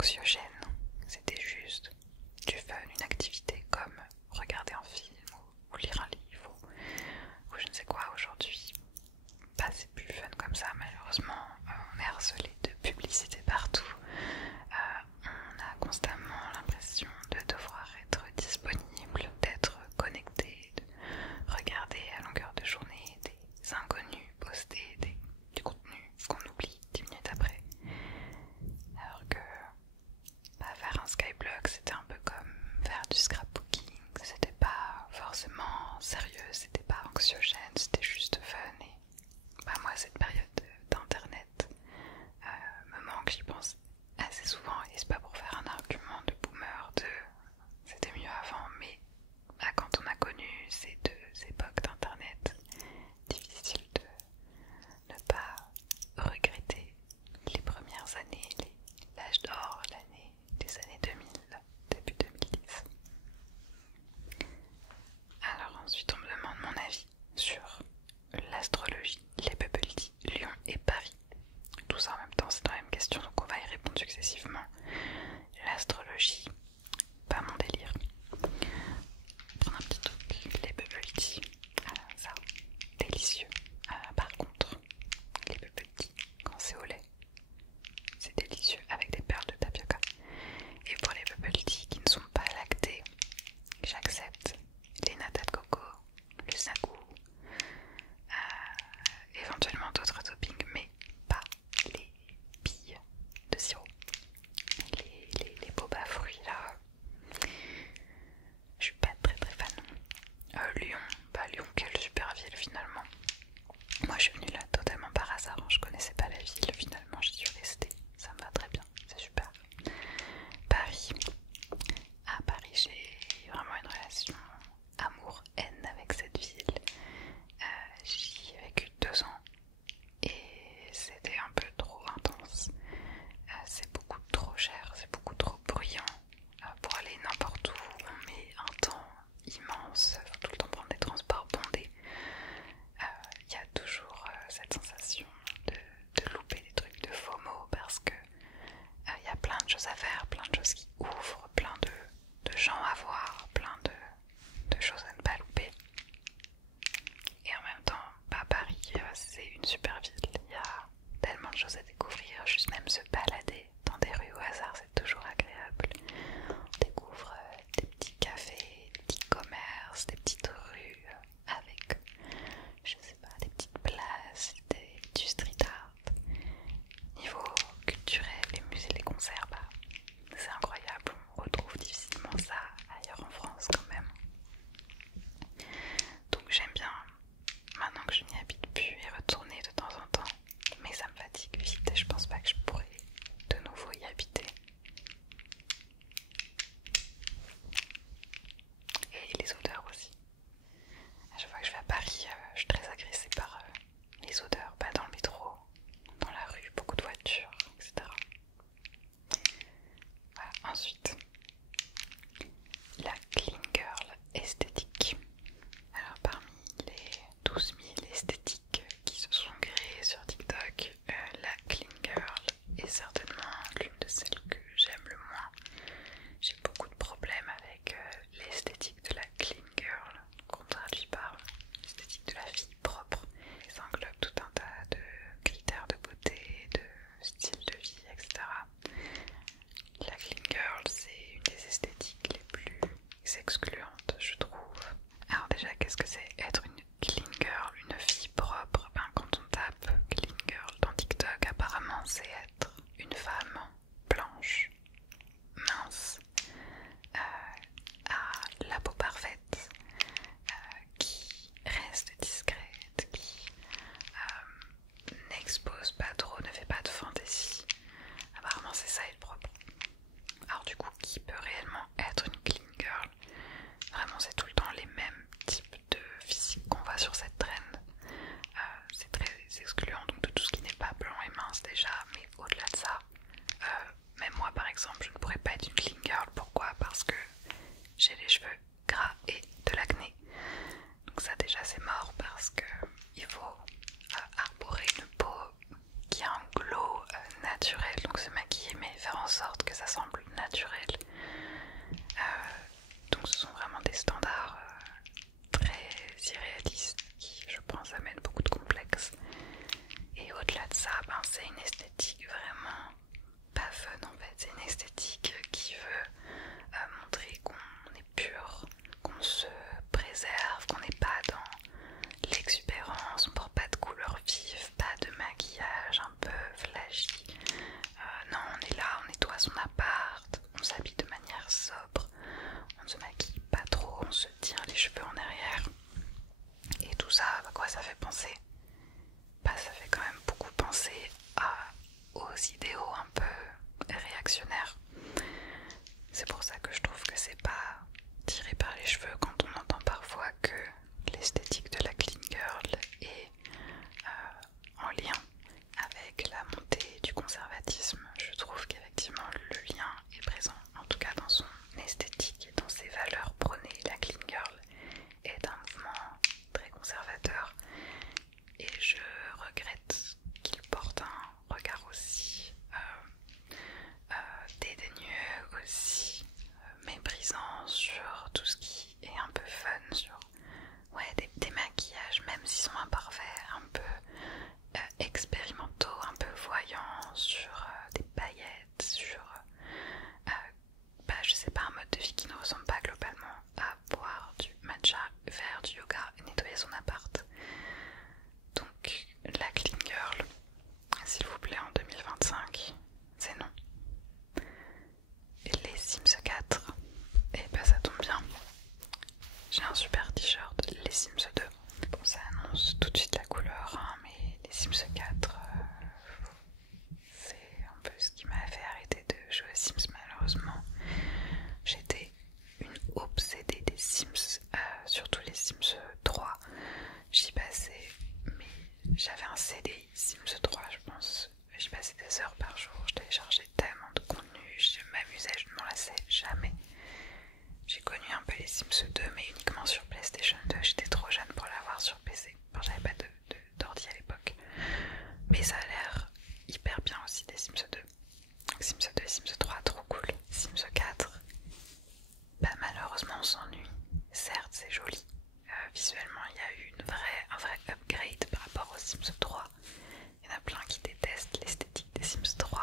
anxiogène, c'était juste du fun, une activité comme regarder un film ou lire un livre ou je ne sais quoi. Aujourd'hui, bah, c'est plus fun comme ça malheureusement. On est harcelé de publicité partout. On a constamment l'impression de devoir être disponible, d'être connecté, de regarder à longueur de journée des inconnus poster du contenu qu'on oublie 10 minutes après. Alors que ça que je trouve que c'est pas tiré par les cheveux quand on entend parfois que l'esthétique de la clean girl est en lien avec la montée du conservatisme. Je trouve qu'effectivement le lien est présent, en tout cas dans son esthétique et dans ses valeurs prônées. La clean girl est un mouvement très conservateur et je regrette qu'il porte un regard aussi dédaigneux, aussi méprisant sur tout ce qui est un peu fun, sur des maquillages, même s'ils sont imparfaits, un peu expérimentaux, un peu voyants, sur des paillettes, sur je sais pas, un mode de vie qui ne ressemble pas globalement à boire du matcha, faire du yoga et nettoyer son appart. Donc la clean girl, s'il vous plaît, en 2025, c'est non. Et les Sims 4, et ça tombe bien, j'ai un super t-shirt, les Sims 2. Bon, ça annonce tout de suite la couleur, hein, mais les Sims 4, c'est un peu ce qui m'a fait arrêter de jouer aux Sims malheureusement. J'étais une obsédée des Sims, surtout les Sims 3. J'y passais, mais j'avais un CDI Sims 3 je pense. J'y passais des heures par jour, je téléchargeais tellement de contenu, je m'amusais, je ne m'en lassais jamais. J'ai connu un peu les Sims 2 mais uniquement sur PlayStation 2, j'étais trop jeune pour l'avoir sur PC. Enfin, j'avais pas d'ordi à l'époque. Mais ça a l'air hyper bien aussi des Sims 2. Sims 2 et Sims 3, trop cool. Sims 4, malheureusement on s'ennuie. Certes c'est joli, visuellement il y a eu un vrai upgrade par rapport aux Sims 3. Il y en a plein qui détestent l'esthétique des Sims 3,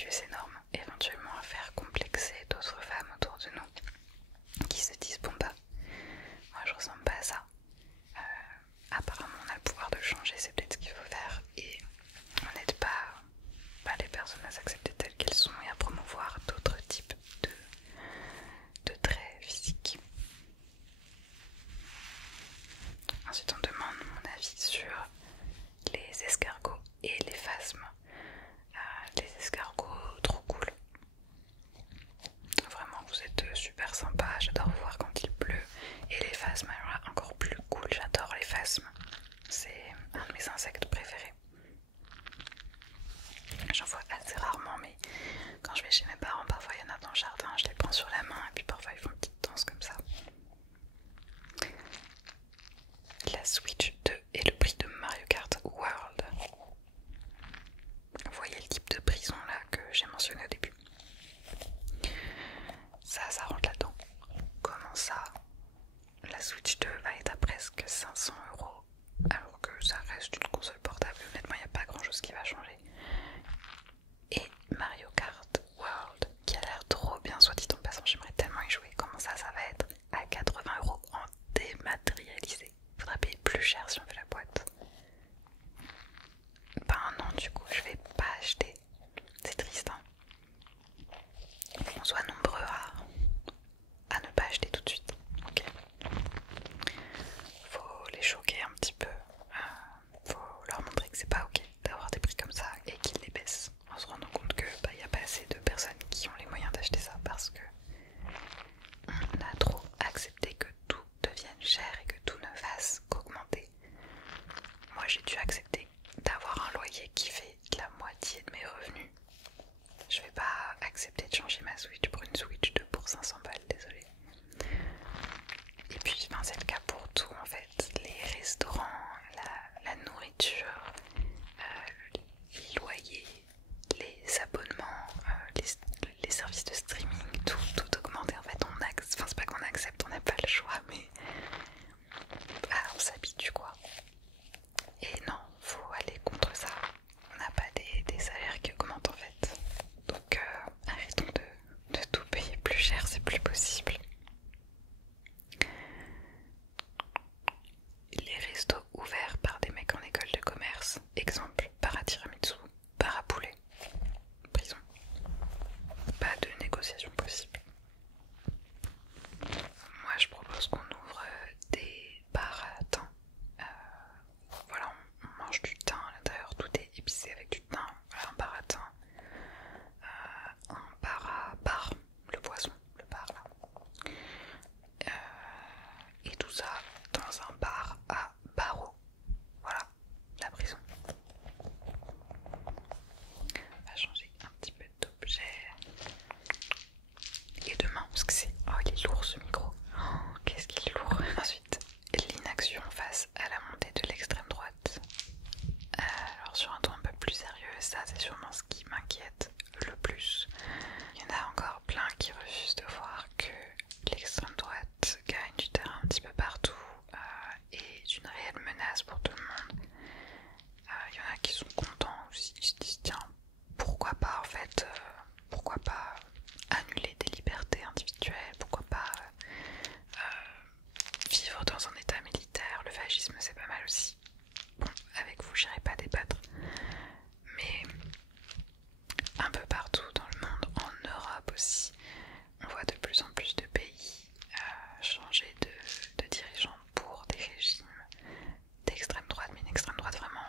réduire ces normes, éventuellement à faire complexer d'autres femmes autour de nous qui se disent bon bah moi je ressemble pas à ça, apparemment on a le pouvoir de le changer, c'est peut-être ce qu'il faut faire, et on n'aide pas les personnes à s'accepter telles qu'elles sont et à promouvoir d'autres types de traits physiques. Ensuite on demande mon avis sur les escargots et les phasmes. Les escargots, trop cool. Vraiment, vous êtes super sympa. J'adore vous voir quand il pleut. Et les phasmes, alors là, encore plus cool. J'adore les phasmes. C'est un de mes insectes préférés. J'en vois assez rarement, mais quand je vais chez mes parents, parfois il y en a dans le jardin. Je les prends sur la main et puis parfois ils font une petite danse comme ça. La Switch 2 et le prix de Mario Kart World. Vous voyez le type de prison là que j'ai mentionné au début. Ça rentre là-dedans. Comment ça? La Switch 2 va être à presque 500 € alors que ça reste une console portable. Honnêtement, il n'y a pas grand chose qui va changer. Et Mario Kart World qui a l'air trop bien, soit dit en passant, j'aimerais tellement y jouer. Comment ça va être à 80 € en dématérialisé? Faudra payer plus cher si on fait la boîte. Ben non, du coup je vais pas acheter. C'est triste, hein. On soit nombreux à ne pas acheter tout de suite. Ok. Faut les choquer un petit peu. Faut leur montrer que c'est pas ok d'avoir des prix comme ça et qu'ils les baissent. En se rendant compte que y a pas assez de personnes qui ont les moyens d'acheter ça parce que on a trop accepté que tout devienne cher et que tout ne fasse qu'augmenter. Moi j'ai dû accepter d'avoir un loyer qui fait la moitié de mes revenus. Je vais pas accepter de changer ma Switch pour une Switch 2 pour 500 balles, désolée. Et puis c'est le cas pour tout en fait. Les restaurants, la nourriture, les loyers, les abonnements, les services de streaming, tout augmente. En fait, c'est pas qu'on accepte, on n'a pas le choix, mais on s'habitue quoi. Et non, faut aller contre ça. On n'a pas des salaires qui augmentent en fait. Donc arrêtons de tout payer plus cher, c'est plus possible. Les restos ouverts par des mecs en école de commerce, exemple bar à tiramisu, bar à poulet, prison. Pas de négociation possible. Moi je propose qu'on ouvre des bars à thym. Voilà, on mange du thym à l'intérieur, tout est épicé avec du thym. Voilà, un bar à thym. Un bar, le poisson, le bar là. Et tout ça dans un bar à barreaux. Voilà, la prison. On va changer un petit peu d'objet. Et demain, parce que c'est... Oh, il est lourd ce micro. Oh, qu'est-ce qu'il est lourd. Ensuite, l'inaction face à la montée de l'extrême droite. Alors sur un ton un peu plus sérieux, ça c'est sûrement ce qui m'inquiète le plus. Il y en a encore plein qui refusent de voir que l'extrême droite gagne du terrain un petit peu partout et est une réelle menace pour tout le monde. Il y en a qui sont contents aussi, qui se disent tiens, pourquoi pas en fait, pourquoi pas annuler des libertés individuelles, pourquoi pas vivre dans un état militaire, le fascisme c'est pas mal aussi. Bon, avec vous j'irai pas débattre, mais un peu partout dans le monde, en Europe aussi, on voit de plus en plus de pays changer de dirigeants pour des régimes d'extrême droite, mais une extrême droite vraiment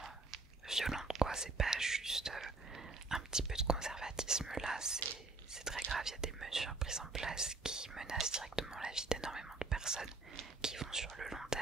violente quoi, c'est pas juste un petit peu de conservatisme là, c'est très grave, il y a des mesures prises en place qui menacent directement la vie d'énormément de personnes qui vont sur le long terme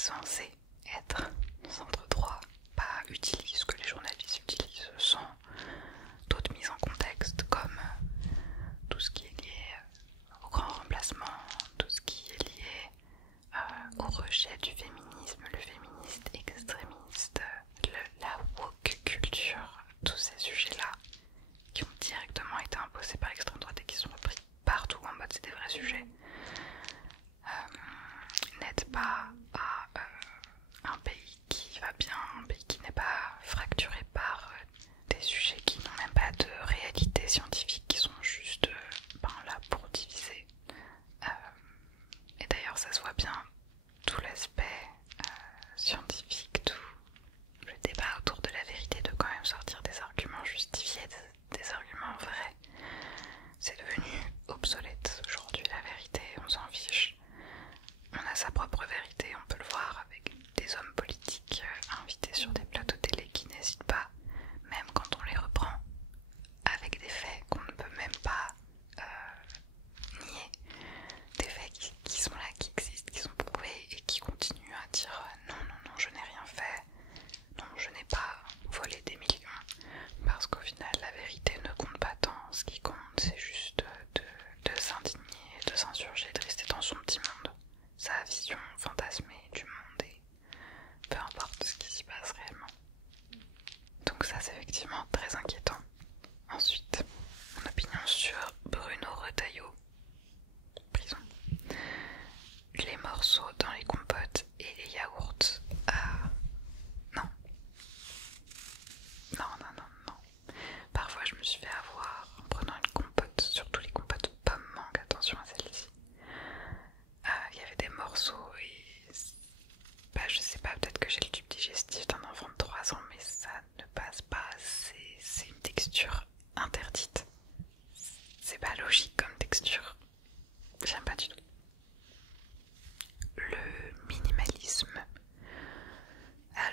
censé être centre droit, pas utilise ce que les journalistes utilisent sans d'autres mises en contexte, comme tout ce qui est lié au grand remplacement, tout ce qui est lié au rejet du féminisme, le féministe extrémiste, la woke culture, tous ces sujets-là qui ont directement été imposés par l'extrême droite et qui sont repris partout en mode c'est des vrais sujets, n'aident pas à un pays qui va bien, un pays qui n'est pas fracturé par des sujets qui n'ont même pas de réalité scientifique, qui sont juste là pour diviser. Et d'ailleurs ça se voit bien, tout l'aspect scientifique, tout le débat autour de la vérité, de quand même sortir des arguments justifiés, des arguments vrais, c'est devenu obsolète aujourd'hui. La vérité, on s'en fiche. On a sa propre vérité, on peut le voir avec des hommes politiques invités sur des plateaux télé qui n'hésitent pas, même quand on les reprend, avec des faits qu'on ne peut même pas nier, des faits qui sont là, qui existent, qui sont prouvés et qui continuent à dire non, non, non, je n'ai rien fait, non, je n'ai pas volé des millions, parce qu'au final la vérité ne compte pas tant, ce qui compte c'est juste de s'indigner, de s'insurger, de rester dans son petit monde, sa vision fantasmée du monde et peu importe ce qui s'y passe réellement. Donc ça c'est effectivement très inquiétant. Ensuite, mon opinion sur Bruno Retailleau, prison. Les morceaux dans les compotes et les yaourts, non. Non, non, non, non. Parfois je me suis fait avoir en prenant une compote, surtout les compotes pommes mangue, attention à celle-ci. Il y avait des morceaux et je sais pas, peut-être que j'ai le tube digestif d'un enfant de 3 ans, mais ça ne passe pas, c'est une texture interdite. C'est pas logique comme texture. J'aime pas du tout. Le minimalisme.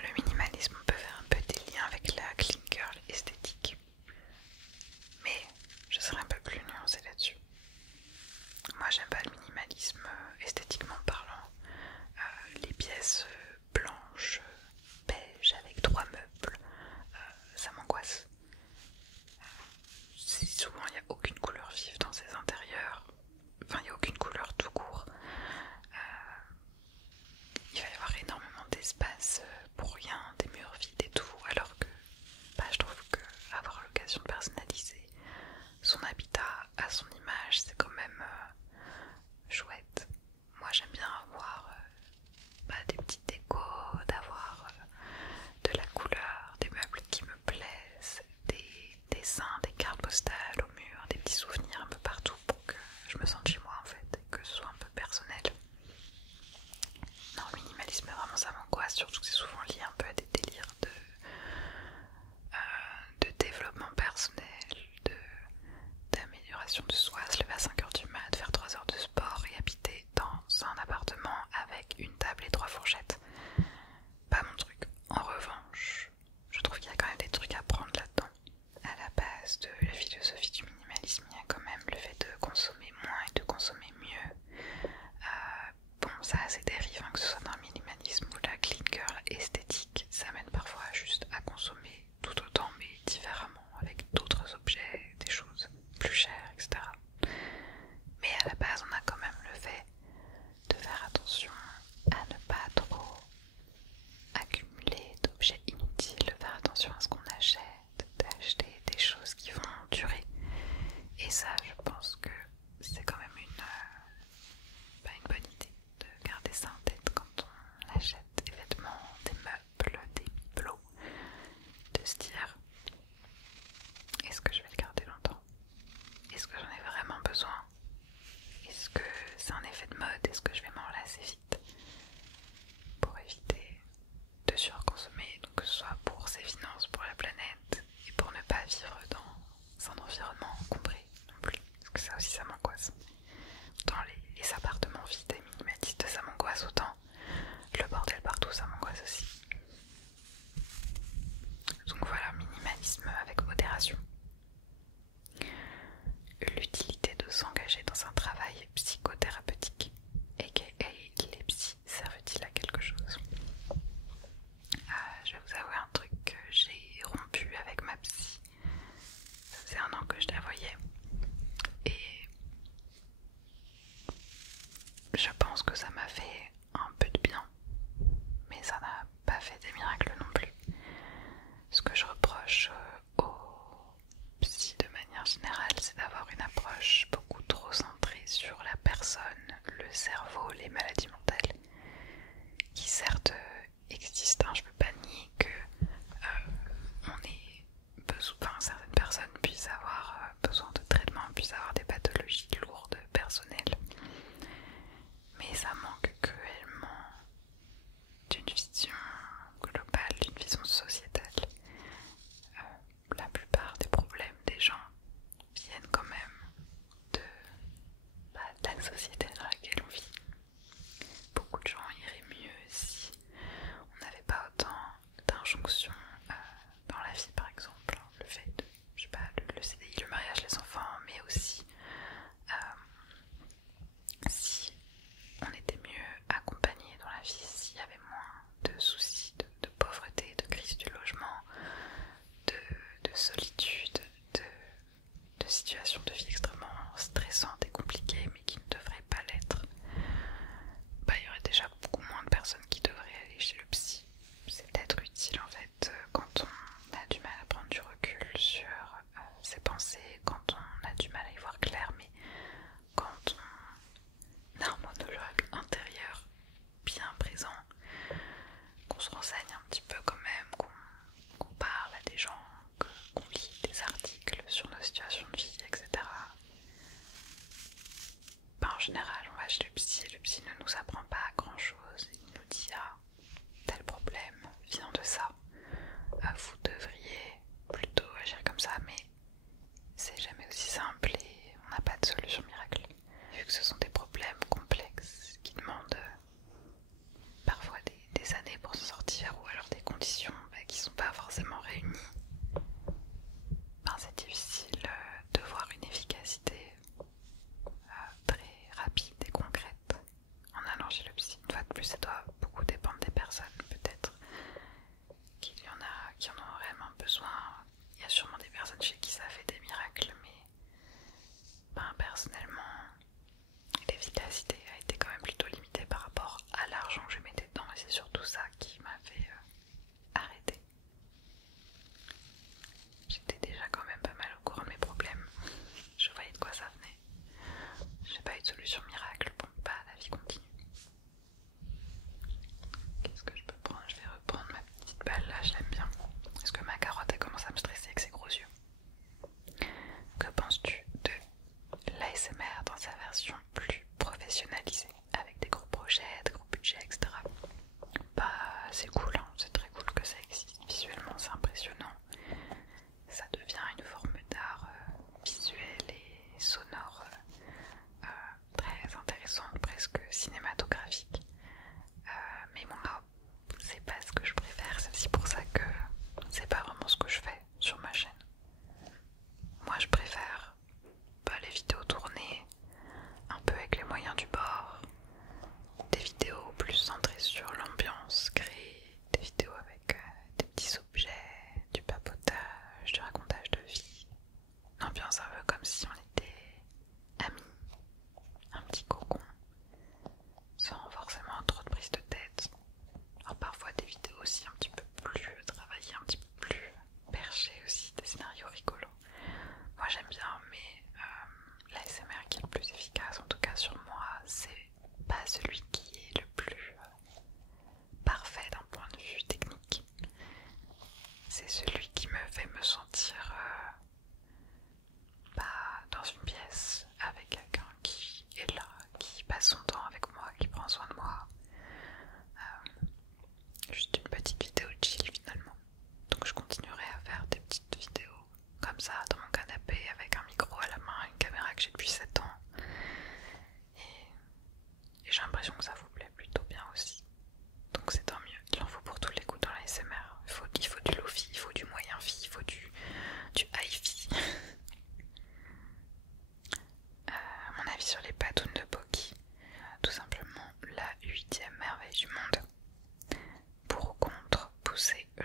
Le minimalisme, on peut faire un peu des liens avec la clean girl esthétique. Mais je serais un peu plus nuancée là-dessus. Moi j'aime pas le minimalisme esthétiquement parlant. Les pièces blanches, beige avec 3 meubles, ça m'angoisse. Souvent il n'y a aucune couleur vive dans ces intérieurs. Enfin il n'y a aucune couleur tout court. Il va y avoir énormément d'espace pour rien, des murs vides et tout, alors que je trouve que avoir l'occasion de personnaliser son habitat à son image, c'est quand même chouette. Moi j'aime bien avoir des petites décos, d'avoir de la couleur, des meubles qui me plaisent, des dessins, des cartes postales au mur, des petits souvenirs un peu partout pour que je me sente chez moi en fait, et que ce soit un peu personnel. Non, le minimalisme vraiment ça m'angoisse, surtout que c'est souvent lié un peu à des délires de développement personnel, d'amélioration de soi, se lever à 5h du mat, faire 3 heures de sport et habiter dans un appartement avec une table et 3 fourchettes. Pas mon truc. En revanche, je trouve qu'il y a quand même des trucs à prendre là-dedans. À la base de la philosophie du minimalisme, il y a quand même le fait de consommer moins et de consommer mieux. Bon, ça a ses dérives, que ce soit dans le minimalisme ou la clean girl esthétique, ça mène parfois juste à consommer tout autant mais différemment, avec d'autres objets, des choses plus chères, etc. Mais à la base, on a quand même le fait de faire attention à ne pas trop accumuler d'objets inutiles, faire attention à ce qu'on achète, d'acheter des choses qui vont durer. Et ça, je pense que c'est quand même une bonne idée de garder ça en tête quand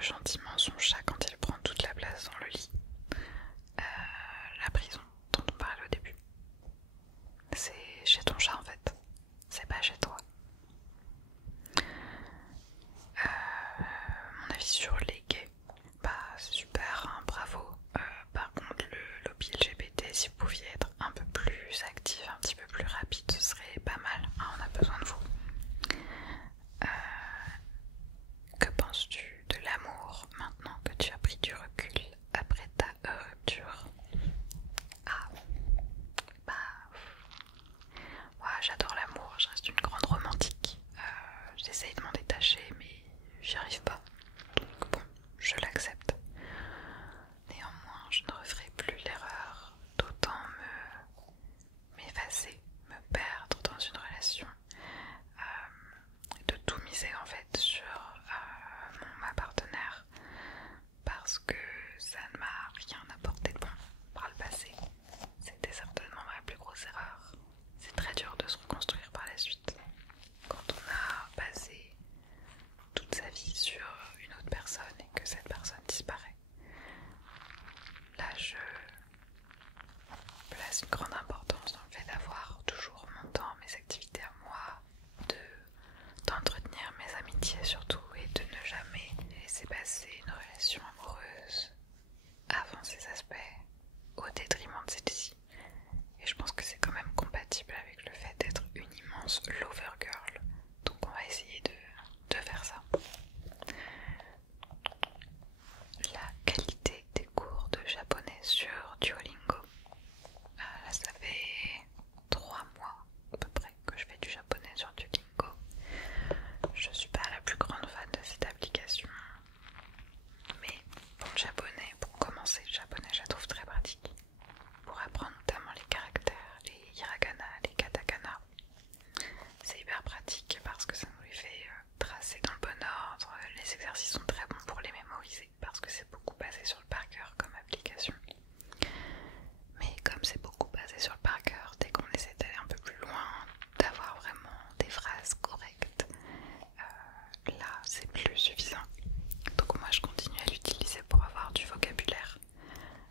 gentiment son chat quand il prend toute la place dans le lit. La prison dont on parlait au début. C'est chez ton chat en fait, c'est pas chez toi. Mon avis sur les gays, bah c'est super, hein, bravo. Par contre le lobby LGBT, si vous pouviez être un peu plus actif, un petit peu plus rapide, ce serait pas mal, hein, on a besoin de vous. Que penses-tu de l'amour maintenant que tu as pris du recul après ta rupture? Ah, bah, moi j'adore l'amour, je reste une grande romantique. J'essaye de m'en détacher, mais j'y arrive pas. Donc bon, je l'accepte. Néanmoins, je ne referai plus l'erreur d'autant m'effacer, me perdre dans une relation, de tout miser en fait sur ma partenaire, parce que ça ne m'a rien apporté de bon par le passé. C'était certainement ma plus grosse erreur. C'est très dur de se reconstruire par la suite quand on a passé toute sa vie sur une autre personne et que cette personne disparaît. Là, je place une grande importance dans le fait d'avoir toujours mon temps, mes activités à moi, d'entretenir mes amitiés surtout, et de ne jamais laisser passer une relation amoureuse avant ces aspects au détriment de celle-ci. Et je pense que c'est quand même compatible avec le fait d'être une immense lover girl, donc on va essayer de faire ça. La qualité des cours de japonais sur Duolingo. Là ça fait 3 mois à peu près que je fais du japonais sur Duolingo. Je suis pas la plus grande fan de cette application, mais pour le japonais, pour commencer le japonais, je la trouve très pratique. Pour apprendre notamment les caractères, les hiragana, les katakana. C'est hyper pratique parce que ça nous les fait tracer dans le bon ordre. Les exercices sont très bons pour les mémoriser parce que c'est beaucoup basé sur le par cœur comme application. Mais comme c'est beaucoup basé sur le par cœur, dès qu'on essaie d'aller un peu plus loin, d'avoir vraiment des phrases correctes, là c'est plus suffisant. Donc moi je continue à l'utiliser pour avoir du vocabulaire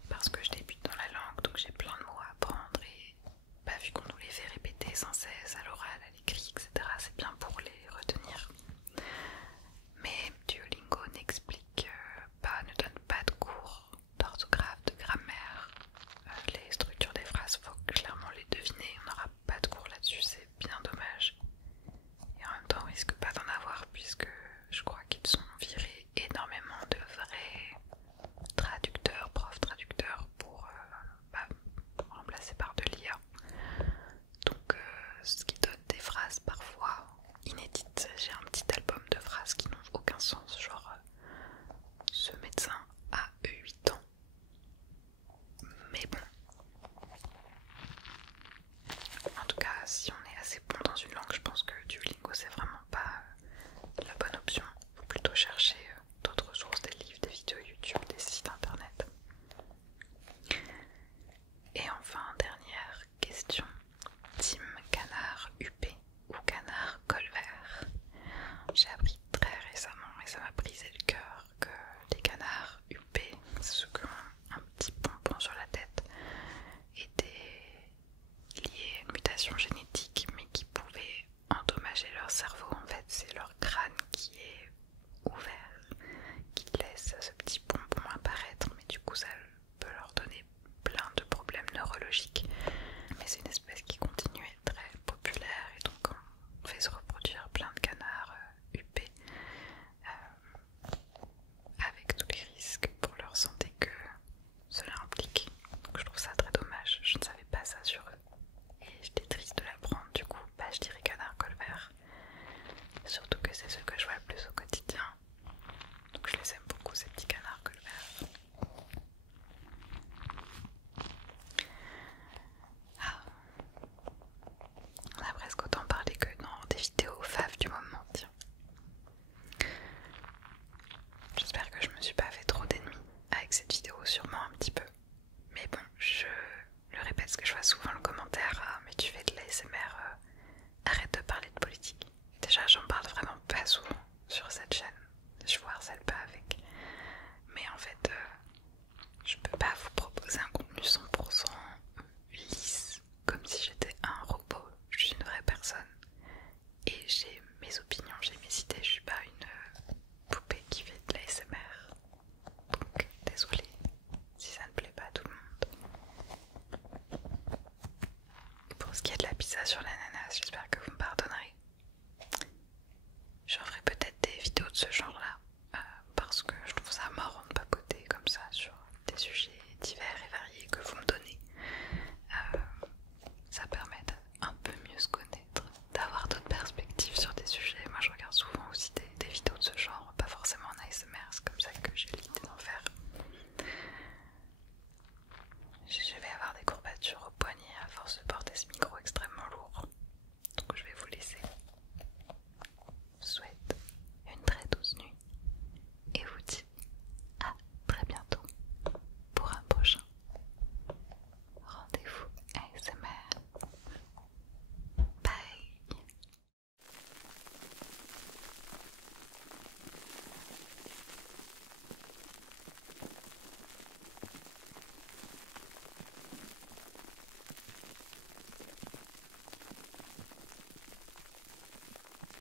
parce que je débute dans la langue, donc j'ai plein de mots à apprendre, et bah, vu qu'on nous les fait répéter sans cesse à l'oral, à l'écrit, etc., c'est bien pour les retenir. Mais Duolingo n'explique pas, ne donne pas de cours d'orthographe, de grammaire. Les structures des phrases, faut clairement les deviner, on n'aura pas de cours là-dessus, c'est bien dommage. Et en même temps on risque pas d'en avoir puisque je crois qu'ils ont viré énormément de vrais traducteurs, profs traducteurs pour remplacer par de l'IA. Donc ce qui donne des phrases parfois inédites. J'ai un petit album de phrases qui n'ont aucun sens, genre ce médecin a 8 ans. Mais bon. En tout cas, si on est assez bon dans une langue, je pense que Duolingo c'est vraiment pas la bonne option. Il faut plutôt chercher d'autres sources, des livres, des vidéos YouTube, des sites internet. Et enfin, dernière question. Team canard huppé ou canard col vert? J'ai appris très récemment et ça m'a brisé le cœur que les canards huppés, ceux qui ont un petit pompon sur la tête, étaient liés à une mutation génétique mais qui pouvait endommager leur cerveau. En fait, c'est leur crâne qui est ouvert, qui laisse ce petit pompon apparaître, mais du coup ça peut leur donner plein de problèmes neurologiques. Mais c'est une espèce qui continue à être très populaire et donc on fait se reproduire plein de canards huppés avec tous les risques pour leur santé que cela implique. Donc je trouve ça très dommage, je ne savais pas ça sur eux et j'étais triste de l'apprendre. Du coup je dirais canard col vert, surtout que c'est ceux que je vois le plus au quotidien, donc je les aime beaucoup ces petits canards col vert.